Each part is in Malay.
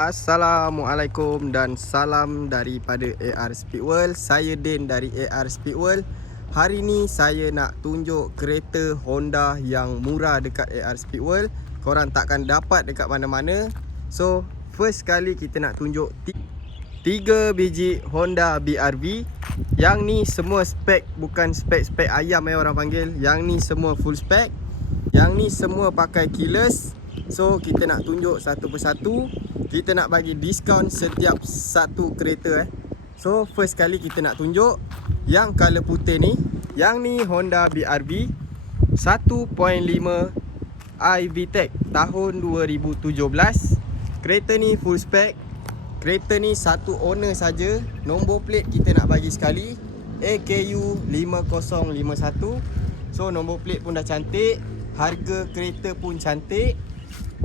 Assalamualaikum dan salam daripada AR Speedworld. Saya Din dari AR Speedworld. Hari ni saya nak tunjuk kereta Honda yang murah dekat AR Speedworld. Korang takkan dapat dekat mana-mana. So first kali kita nak tunjuk 3 biji Honda BRV. Yang ni semua spek, bukan spek-spek ayam orang panggil. Yang ni semua full spek. Yang ni semua pakai keyless. So kita nak tunjuk satu persatu. Kita nak bagi diskaun setiap satu kereta So first kali kita nak tunjuk yang color putih ni. Yang ni Honda BRV 1.5 iVTEC tahun 2017. Kereta ni full spec. Kereta ni satu owner saja. Nombor plate kita nak bagi sekali, AKU 5051. So nombor plate pun dah cantik. Harga kereta pun cantik.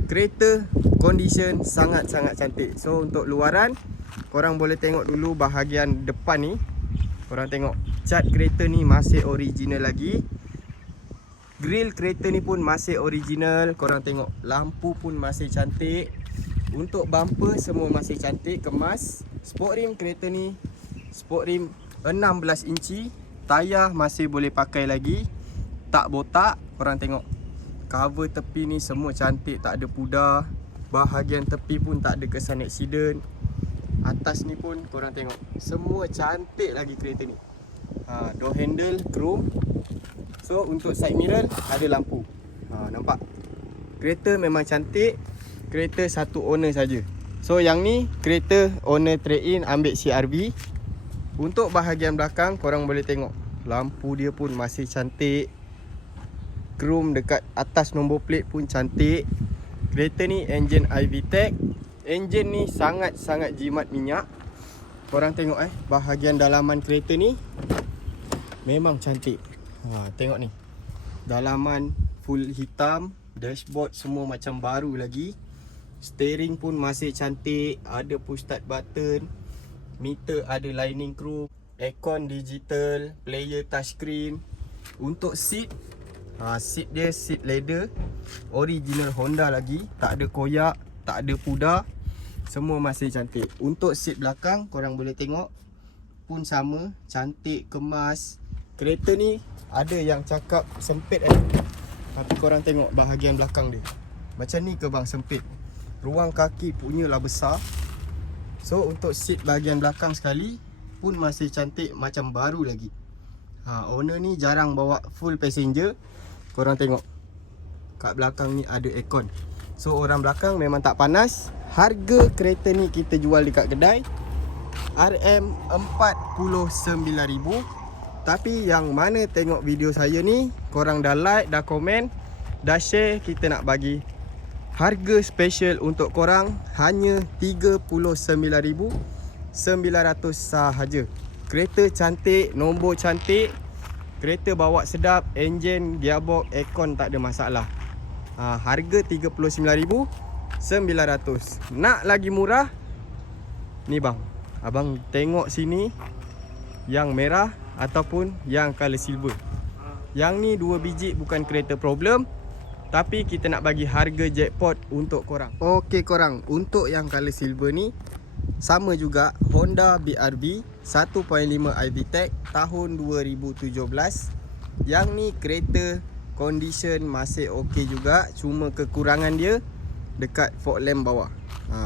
Kereta condition sangat-sangat cantik. So untuk luaran, korang boleh tengok dulu bahagian depan ni. Korang tengok cat kereta ni masih original lagi. Grill kereta ni pun masih original. Korang tengok lampu pun masih cantik. Untuk bumper semua masih cantik, kemas. Sport rim kereta ni sport rim 16 inci. Tayar masih boleh pakai lagi, tak botak. Korang tengok cover tepi ni semua cantik, tak ada pudar. Bahagian tepi pun tak ada kesan aksiden. Atas ni pun korang tengok semua cantik lagi kereta ni. Door handle chrome. So untuk side mirror ada lampu. Nampak? Kereta memang cantik. Kereta satu owner saja. So yang ni kereta owner trade in, ambil CRV. Untuk bahagian belakang korang boleh tengok lampu dia pun masih cantik. Chrome dekat atas nombor plate pun cantik. Kereta ni enjin iVTEC. Enjin ni sangat-sangat jimat minyak. Korang tengok bahagian dalaman kereta ni memang cantik. Tengok ni, dalaman full hitam. Dashboard semua macam baru lagi. Steering pun masih cantik. Ada push start button. Meter ada lining chrome. Aircon digital. Player touchscreen. Untuk seat, seat dia seat leather original Honda lagi. Tak ada koyak, tak ada pudar. Semua masih cantik. Untuk seat belakang korang boleh tengok pun sama, cantik, kemas. Kereta ni ada yang cakap sempit tapi korang tengok bahagian belakang dia macam ni ke bang, sempit. Ruang kaki punyalah besar. So untuk seat bahagian belakang sekali pun masih cantik, macam baru lagi. Owner ni jarang bawa full passenger. Korang tengok kat belakang ni ada aircon. So orang belakang memang tak panas. Harga kereta ni kita jual dekat kedai RM49,000. Tapi yang mana tengok video saya ni, korang dah like, dah komen, dah share, kita nak bagi harga special untuk korang hanya RM39,900 sahaja. Kereta cantik, nombor cantik. Kereta bawa sedap, enjin, gearbox, aircon tak ada masalah. Harga RM39,900. Nak lagi murah? Ni bang, abang tengok sini yang merah ataupun yang color silver. Yang ni 2 biji bukan kereta problem, tapi kita nak bagi harga jackpot untuk korang. Okey korang, untuk yang color silver ni sama juga Honda BRV 1.5 iVTEC tahun 2017. Yang ni kereta condition masih okey juga. Cuma kekurangan dia dekat fog lamp bawah.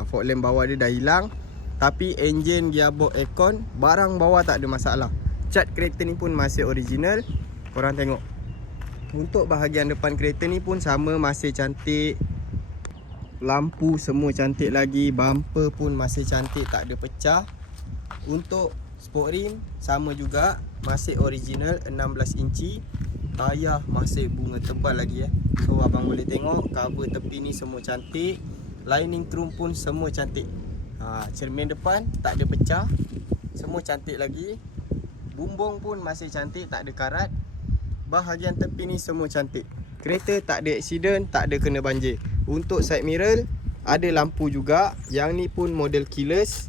Fog lamp bawah dia dah hilang. Tapi enjin, gearbox, aircon, barang bawah tak ada masalah. Cat kereta ni pun masih original. Korang tengok. Untuk bahagian depan kereta ni pun sama, masih cantik. Lampu semua cantik lagi. Bumper pun masih cantik, tak ada pecah. Untuk sport rim sama juga, masih original 16 inci. Tayar masih bunga tebal lagi So abang boleh tengok cover tepi ni semua cantik. Lining chrome pun semua cantik. Cermin depan tak ada pecah, semua cantik lagi. Bumbung pun masih cantik, tak ada karat. Bahagian tepi ni semua cantik. Kereta tak ada aksiden, tak ada kena banjir. Untuk side mirror ada lampu juga. Yang ni pun model keyless.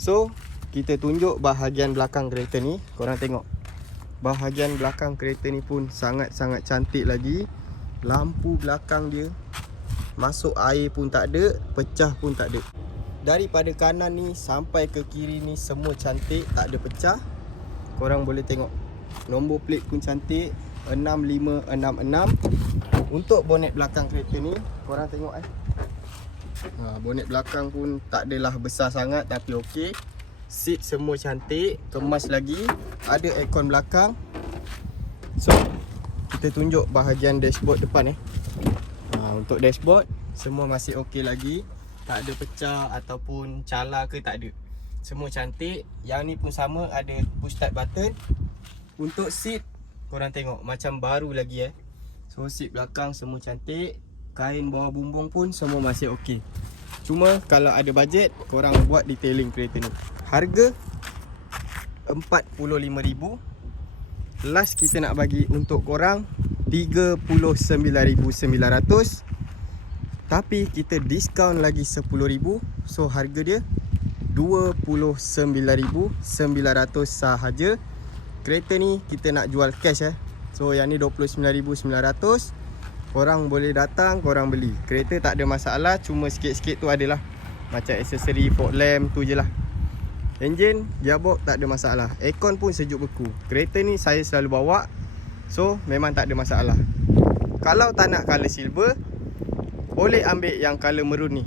So kita tunjuk bahagian belakang kereta ni. Korang tengok bahagian belakang kereta ni pun sangat-sangat cantik lagi. Lampu belakang dia, masuk air pun tak ada, pecah pun tak ada. daripada kanan ni sampai ke kiri ni semua cantik, tak ada pecah. Korang boleh tengok nombor plate pun cantik, 6566. Untuk bonet belakang kereta ni, korang tengok bonet belakang pun tak adalah besar sangat tapi okey. Seat semua cantik, kemas lagi. Ada aircon belakang. So, kita tunjuk bahagian dashboard depan untuk dashboard semua masih okey lagi. Tak ada pecah ataupun cala ke, tak ada. Semua cantik. Yang ni pun sama, ada push start button. Untuk seat, korang tengok macam baru lagi So seat belakang semua cantik. Kain bawah bumbung pun semua masih okey. Cuma kalau ada bajet, korang buat detailing kereta ni. Harga RM45,000. Last kita nak bagi untuk korang RM39,900. Tapi kita diskaun lagi RM10,000. So harga dia RM29,900 sahaja. Kereta ni kita nak jual cash So yang ni RM29,900. Korang boleh datang, korang beli. Kereta tak ada masalah, cuma sikit-sikit tu adalah macam aksesori, fog lamp tu je lah. Enjin, gearbox tak ada masalah. Aircon pun sejuk beku. Kereta ni saya selalu bawa, so memang tak ada masalah. Kalau tak nak colour silver, boleh ambil yang colour maroon ni.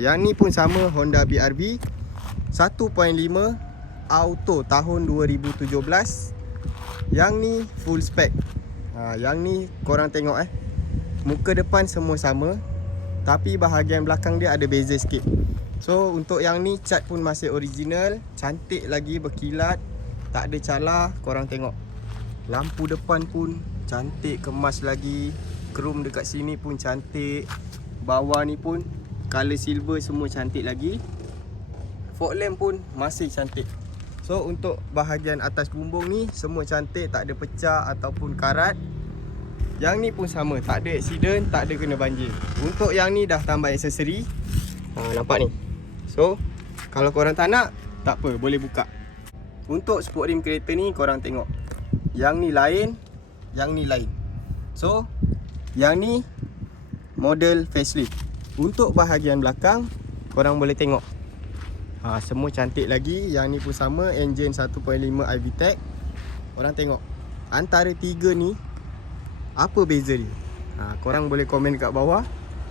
Yang ni pun sama, Honda BRV 1.5 auto tahun 2017. Yang ni full spec. Yang ni korang tengok muka depan semua sama, tapi bahagian belakang dia ada beza sikit. So untuk yang ni cat pun masih original, cantik lagi, berkilat, tak ada cala. Korang tengok lampu depan pun cantik, kemas lagi. Chrome dekat sini pun cantik. Bawah ni pun color silver semua cantik lagi. Fog lamp pun masih cantik. So untuk bahagian atas bumbung ni semua cantik, tak ada pecah ataupun karat. Yang ni pun sama, tak ada accident, tak ada kena banjir. Untuk yang ni dah tambah aksesori. Nampak ni. So kalau korang tak nak, tak apa, boleh buka. Untuk sport rim kereta ni korang tengok, yang ni lain, yang ni lain. So yang ni model facelift. Untuk bahagian belakang korang boleh tengok semua cantik lagi. Yang ni pun sama, engine 1.5 iVTEC. Korang tengok antara tiga ni, apa beza dia? Korang boleh komen kat bawah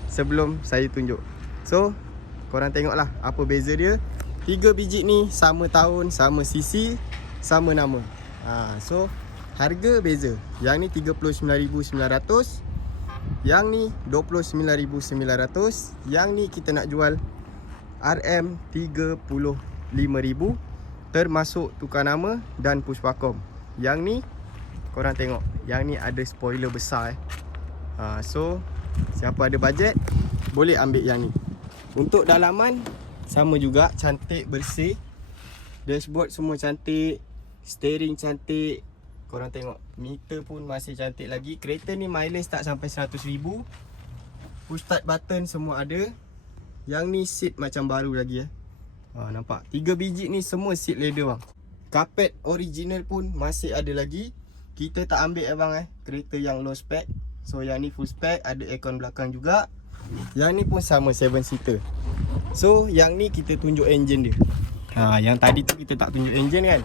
sebelum saya tunjuk. So korang tengoklah apa beza dia. 3 biji ni sama tahun, sama cc, sama nama. So harga beza. Yang ni RM39,900, yang ni RM29,900. Yang ni kita nak jual RM35,000 termasuk tukar nama dan pushpakom. Yang ni korang tengok, yang ni ada spoiler besar So siapa ada bajet boleh ambil yang ni. Untuk dalaman sama juga, cantik, bersih. Dashboard semua cantik, steering cantik. Korang tengok meter pun masih cantik lagi. Kereta ni mileage tak sampai 100,000. Push start button semua ada. Yang ni seat macam baru lagi nampak 3 biji ni semua seat leather bang. Carpet original pun masih ada lagi. Kita tak ambil kereta yang low spec. So yang ni full spec, ada aircon belakang juga. Yang ni pun sama 7 seater. So yang ni kita tunjuk engine dia. Yang tadi tu kita tak tunjuk engine kan.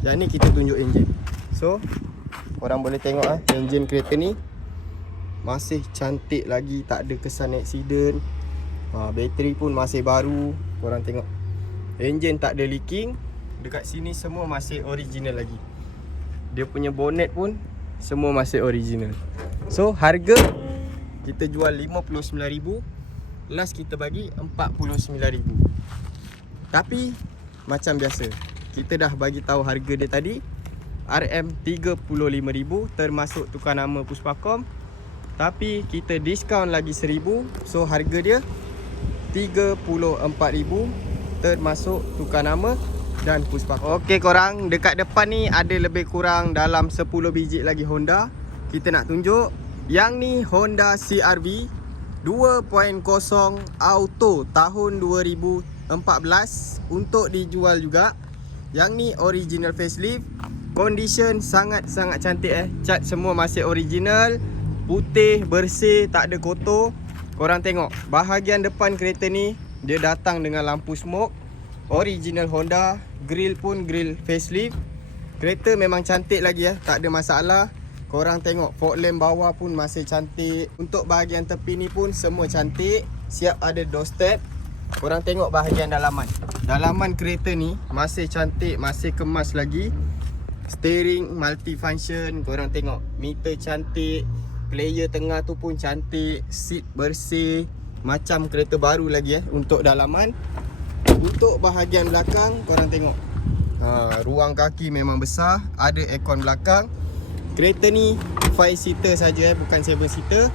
Yang ni kita tunjuk engine. So korang boleh tengok engine kereta ni masih cantik lagi, tak ada kesan accident. Bateri pun masih baru. Korang tengok engine tak ada leaking. Dekat sini semua masih original lagi. Dia punya bonnet pun semua masih original. So harga kita jual RM59,000. Last kita bagi RM49,000. Tapi macam biasa, kita dah bagi tahu harga dia tadi, RM35,000 termasuk tukar nama pushpakom. Tapi kita diskaun lagi RM1,000. So harga dia RM34,000 termasuk tukar nama dan pushpakom. Okey korang, dekat depan ni ada lebih kurang dalam 10 biji lagi Honda. Kita nak tunjuk. Yang ni Honda CR-V 2.0 auto tahun 2014 untuk dijual juga. Yang ni original facelift. Condition sangat-sangat cantik Cat semua masih original, putih, bersih, tak ada kotor. Korang tengok bahagian depan kereta ni Dia datang dengan lampu smoke, original Honda. Grill pun grill facelift. Kereta memang cantik lagi tak ada masalah. Korang tengok fog lamp bawah pun masih cantik. Untuk bahagian tepi ni pun semua cantik. Siap ada doorstep. Korang tengok bahagian dalaman. Dalaman kereta ni masih cantik, masih kemas lagi. Steering multifunction. Korang tengok meter cantik. Player tengah tu pun cantik. Seat bersih. Macam kereta baru lagi untuk dalaman. Untuk bahagian belakang korang tengok, ruang kaki memang besar. Ada aircon belakang. Kereta ni 5 seater saja bukan 7 seater.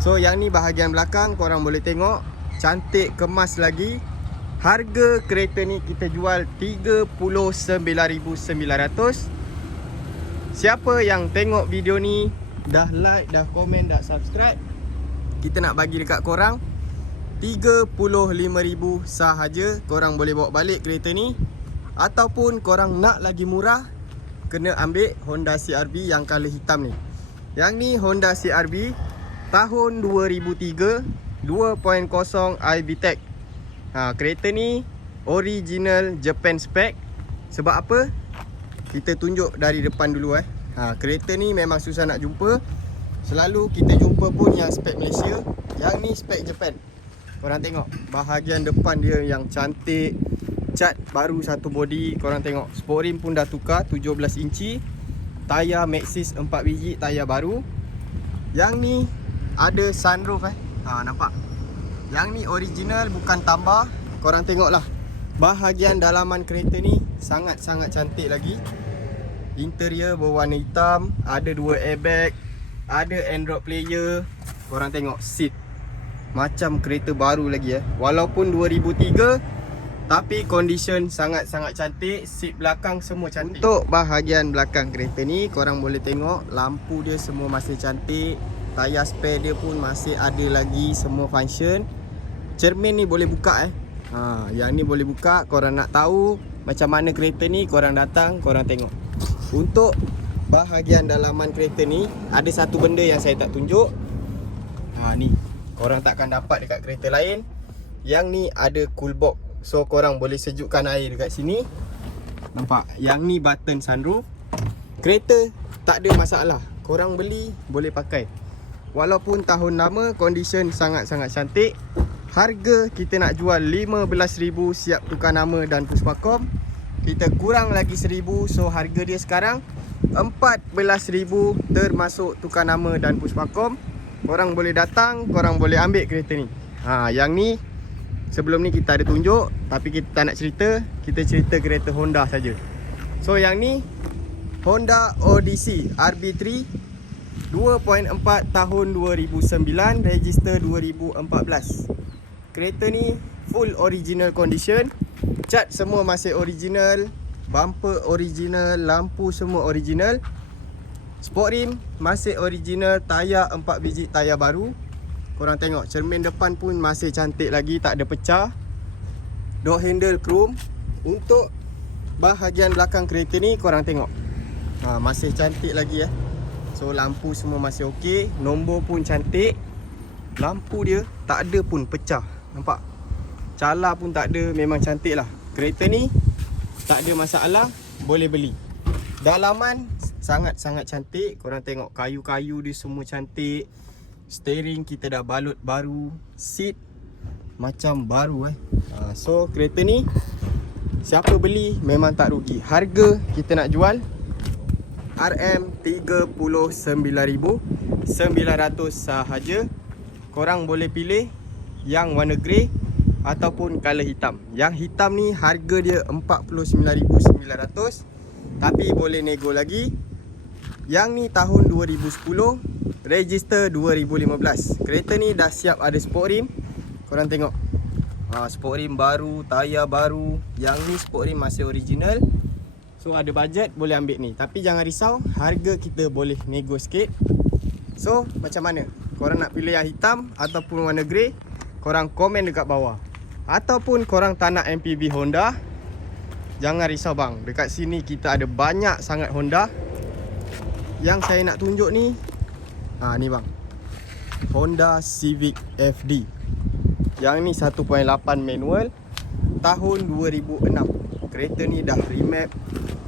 So yang ni bahagian belakang korang boleh tengok. Cantik, kemas lagi. Harga kereta ni kita jual 39,900. Siapa yang tengok video ni dah like, dah komen, dah subscribe, kita nak bagi dekat korang 35,000 sahaja. Korang boleh bawa balik kereta ni. Ataupun korang nak lagi murah, kena ambil Honda CR-V yang color hitam ni. Yang ni Honda CR-V tahun 2003, 2.0 iVTEC. Kereta ni original Japan spec. Sebab apa? Kita tunjuk dari depan dulu kereta ni memang susah nak jumpa. Selalu kita jumpa pun yang spek Malaysia. Yang ni spek Japan. Korang tengok bahagian depan dia yang cantik. Cat baru satu body. Korang tengok sport rim pun dah tukar 17 inci. Tayar Maxxis 4 biji, tayar baru. Yang ni ada sunroof nampak. Yang ni original bukan tambah. Korang tengok lah. Bahagian dalaman kereta ni sangat-sangat cantik lagi. Interior berwarna hitam. Ada 2 airbag. Ada Android player. Korang tengok seat macam kereta baru lagi Walaupun 2003, tapi condition sangat-sangat cantik. Seat belakang semua cantik. Untuk bahagian belakang kereta ni korang boleh tengok lampu dia semua masih cantik. Tayar spare dia pun masih ada lagi, semua function. Cermin ni boleh buka yang ni boleh buka. Korang nak tahu macam mana kereta ni, korang datang, korang tengok. Untuk bahagian dalaman kereta ni ada satu benda yang saya tak tunjuk. Ni korang takkan dapat dekat kereta lain. Yang ni ada cool box. So korang boleh sejukkan air dekat sini. Nampak? Yang ni button sunroof. Kereta tak ada masalah. Korang beli boleh pakai. Walaupun tahun lama, condition sangat-sangat cantik. Harga kita nak jual 15,000 siap tukar nama dan Puspakom. Kita kurang lagi 1,000. So harga dia sekarang 14,000 termasuk tukar nama dan Puspakom. Korang boleh datang, korang boleh ambil kereta ni. Yang ni sebelum ni kita ada tunjuk, tapi kita tak nak cerita. Kita cerita kereta Honda saja. So yang ni Honda Odyssey RB3 2.4 tahun 2009, register 2014. Kereta ni full original condition. Cat semua masih original. Bumper original, lampu semua original. Sport rim masih original, tayar 4 biji tayar baru. Korang tengok cermin depan pun masih cantik lagi, tak ada pecah. Door handle chrome. Untuk bahagian belakang kereta ni korang tengok masih cantik lagi So lampu semua masih okey. Nombor pun cantik. Lampu dia tak ada pun pecah. Nampak? Cala pun tak ada, memang cantik lah. Kereta ni tak ada masalah, boleh beli. Dalaman sangat-sangat cantik. Korang tengok kayu-kayu dia semua cantik. Steering kita dah balut baru. Seat macam baru So kereta ni siapa beli memang tak rugi. Harga kita nak jual RM39,900 sahaja. Korang boleh pilih yang warna grey ataupun color hitam. Yang hitam ni harga dia 49,900, tapi boleh nego lagi. Yang ni tahun 2010, register 2015. Kereta ni dah siap ada sport rim. Korang tengok sport rim baru, tayar baru. Yang ni sport rim masih original. So ada bajet boleh ambil ni. Tapi jangan risau, harga kita boleh nego sikit. So macam mana? Korang nak pilih yang hitam ataupun warna grey? Korang komen dekat bawah. Ataupun korang tak nak MPV Honda, jangan risau bang, dekat sini kita ada banyak sangat Honda. Yang saya nak tunjuk ni ni bang, Honda Civic FD. Yang ni 1.8 manual tahun 2006. Kereta ni dah remap,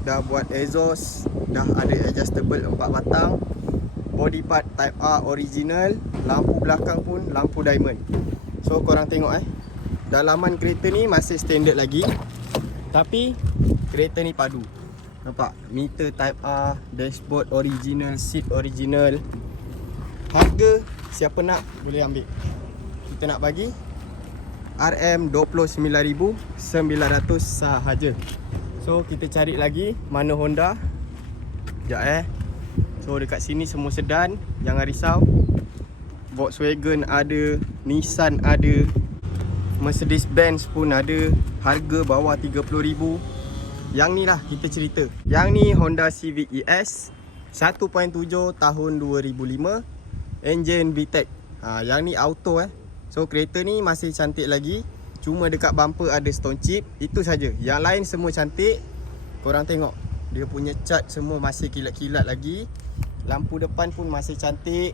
dah buat exhaust, dah ada adjustable 4 batang, body part type R original, lampu belakang pun lampu diamond. So korang tengok dalaman kereta ni masih standard lagi, tapi kereta ni padu. Nampak? Meter type R, dashboard original, seat original. Harga siapa nak boleh ambil. Kita nak bagi RM29,900 sahaja. So kita cari lagi mana Honda. Sekejap So dekat sini semua sedan, jangan risau. Volkswagen ada, Nissan ada, Mercedes-Benz pun ada. Harga bawah 30,000. Yang ni lah kita cerita. Yang ni Honda Civic ES 1.7 tahun 2005, engine VTEC. Yang ni auto So kereta ni masih cantik lagi. Cuma dekat bumper ada stone chip, itu saja. Yang lain semua cantik. Korang tengok, dia punya cat semua masih kilat-kilat lagi. Lampu depan pun masih cantik.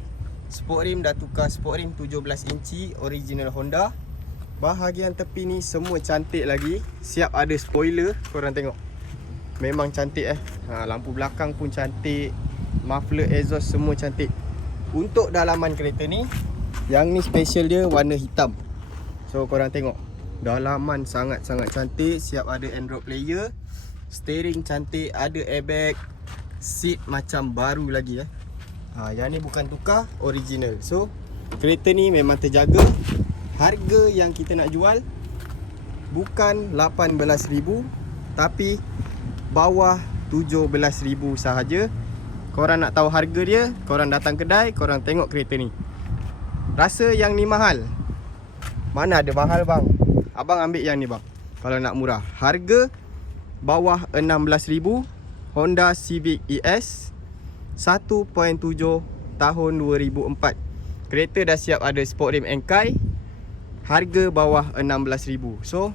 Sport rim dah tukar sport rim 17 inci original Honda. Bahagian tepi ni semua cantik lagi. Siap ada spoiler. Korang tengok, memang cantik lampu belakang pun cantik. Muffler exhaust semua cantik. Untuk dalaman kereta ni, yang ni special dia warna hitam. So korang tengok, dalaman sangat-sangat cantik. Siap ada Android player. Steering cantik, ada airbag. Seat macam baru lagi yang ni bukan tukar, original. So kereta ni memang terjaga. Harga yang kita nak jual bukan 18,000, tapi bawah 17,000 sahaja. Korang nak tahu harga dia, korang datang kedai, korang tengok kereta ni. Rasa yang ni mahal? Mana ada mahal bang? Abang ambil yang ni bang, kalau nak murah. Harga bawah 16,000. Honda Civic ES 1.7 tahun 2004. Kereta dah siap ada sport rim Enkai. Harga bawah 16,000. So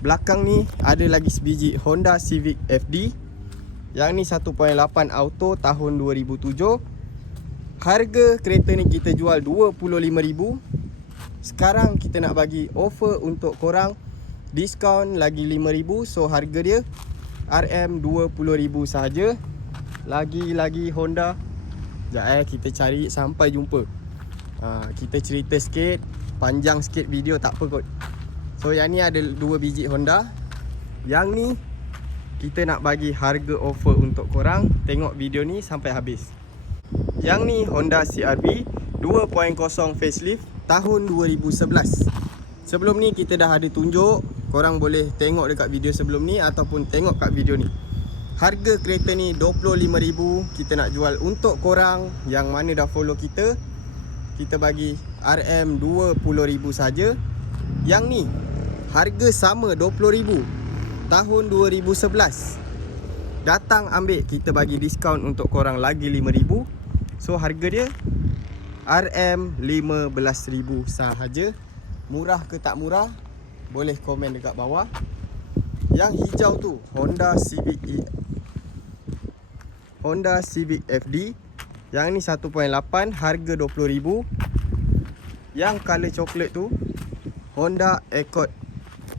belakang ni ada lagi sebiji Honda Civic FD. Yang ni 1.8 auto tahun 2007. Harga kereta ni kita jual 25,000. Sekarang kita nak bagi offer untuk korang, diskaun lagi 5,000. So harga dia RM20,000 sahaja. Lagi Honda. Sekejap kita cari sampai jumpa. Kita cerita sikit, panjang sikit video tak apa kot. So yang ni ada 2 biji Honda. Yang ni kita nak bagi harga offer untuk korang. Tengok video ni sampai habis. Yang ni Honda CR-V 2.0 facelift tahun 2011. Sebelum ni kita dah ada tunjuk. Korang boleh tengok dekat video sebelum ni ataupun tengok kat video ni. Harga kereta ni 25,000. Kita nak jual untuk korang yang mana dah follow kita. Kita bagi RM20,000 saja. Yang ni harga sama 20,000 tahun 2011. Datang ambil, kita bagi diskaun untuk korang lagi 5,000. So harga dia RM15,000 sahaja. Murah ke tak murah? Boleh komen dekat bawah. Yang hijau tu Honda Civic FD. Yang ni 1.8, harga 20,000. Yang color coklat tu Honda Accord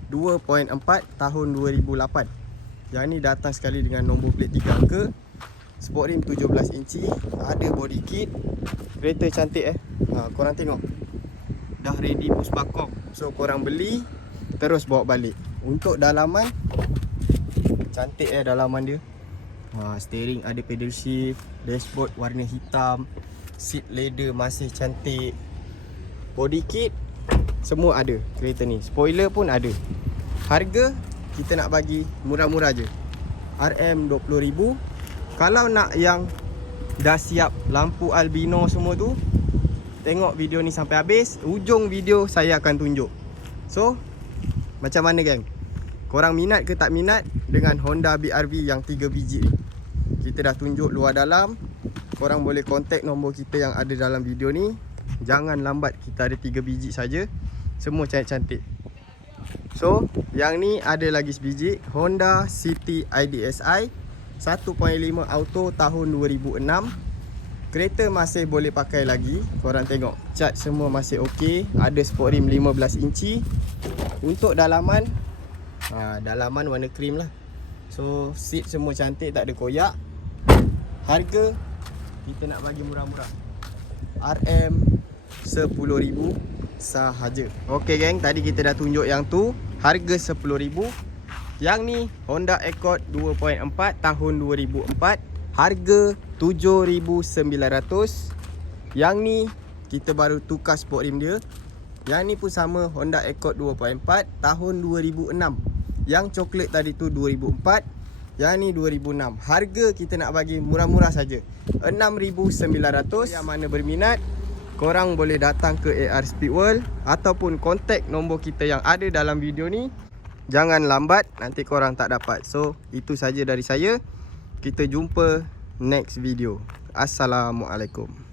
2.4 tahun 2008. Yang ni datang sekali dengan nombor plate 3 angka. Sport rim 17 inci, ada body kit. Kereta cantik korang tengok, dah ready puspakom. So korang beli terus bawa balik. Untuk dalaman, cantik dalaman dia. Steering ada pedal shift, dashboard warna hitam, seat leather masih cantik. Body kit semua ada kereta ni. Spoiler pun ada. Harga kita nak bagi murah-murah je, RM20,000. Kalau nak yang dah siap lampu albino semua tu, tengok video ni sampai habis. Ujung video saya akan tunjuk. So macam mana geng? Korang minat ke tak minat dengan Honda BR-V yang 3 biji ni? Kita dah tunjuk luar dalam. Korang boleh kontak nombor kita yang ada dalam video ni. Jangan lambat, kita ada 3 biji saja. Semua cantik-cantik. So yang ni ada lagi sebiji Honda City IDSI 1.5 auto tahun 2006. Kereta masih boleh pakai lagi. Korang tengok cat semua masih okey. Ada sport rim 15 inci. Untuk dalaman, dalaman warna krim lah. So seat semua cantik, tak ada koyak. Harga kita nak bagi murah-murah, RM10,000 sahaja. Okey geng, tadi kita dah tunjuk yang tu, harga RM10,000. Yang ni Honda Accord 2.4 tahun 2004, harga RM7,900. Yang ni kita baru tukar sport rim dia. Yang ni pun sama, Honda Accord 2.4 tahun 2006. Yang coklat tadi tu 2004, yang ni 2006. Harga kita nak bagi murah-murah saja, RM6,900. Yang mana berminat, korang boleh datang ke AR Speedworld ataupun kontak nombor kita yang ada dalam video ni. Jangan lambat, nanti korang tak dapat. So itu saja dari saya. Kita jumpa next video. Assalamualaikum.